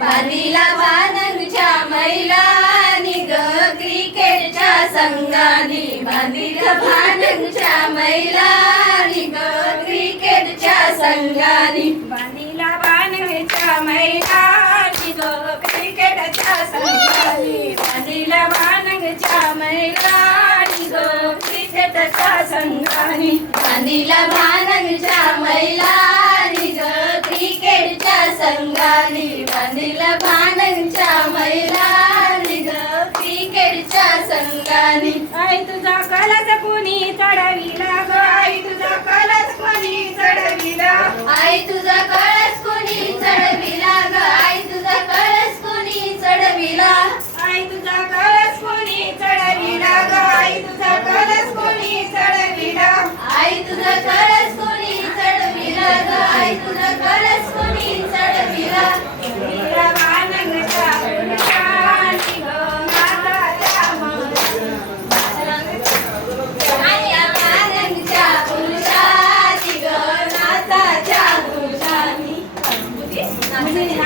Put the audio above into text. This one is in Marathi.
बांधिला भानगच्या मैलानी ग क्रिकेटच्या संघानी बांधिला भानगच्या मैलानी ग क्रिकेटच्या संघानी बांधिला भानगच्या मैलानी ग क्रिकेटच्या संघानी बांधिला भानगच्या मैलानी ग क्रिकेटच्या संघानी बांधिला भानगच्या मैलानी ग क्रिकेटच्या संघानी बांधिला भानगच्या मैलानी ग क्रिकेटच्या संघानी आई तुझा कलश कुणी चढविला ग आई तुझा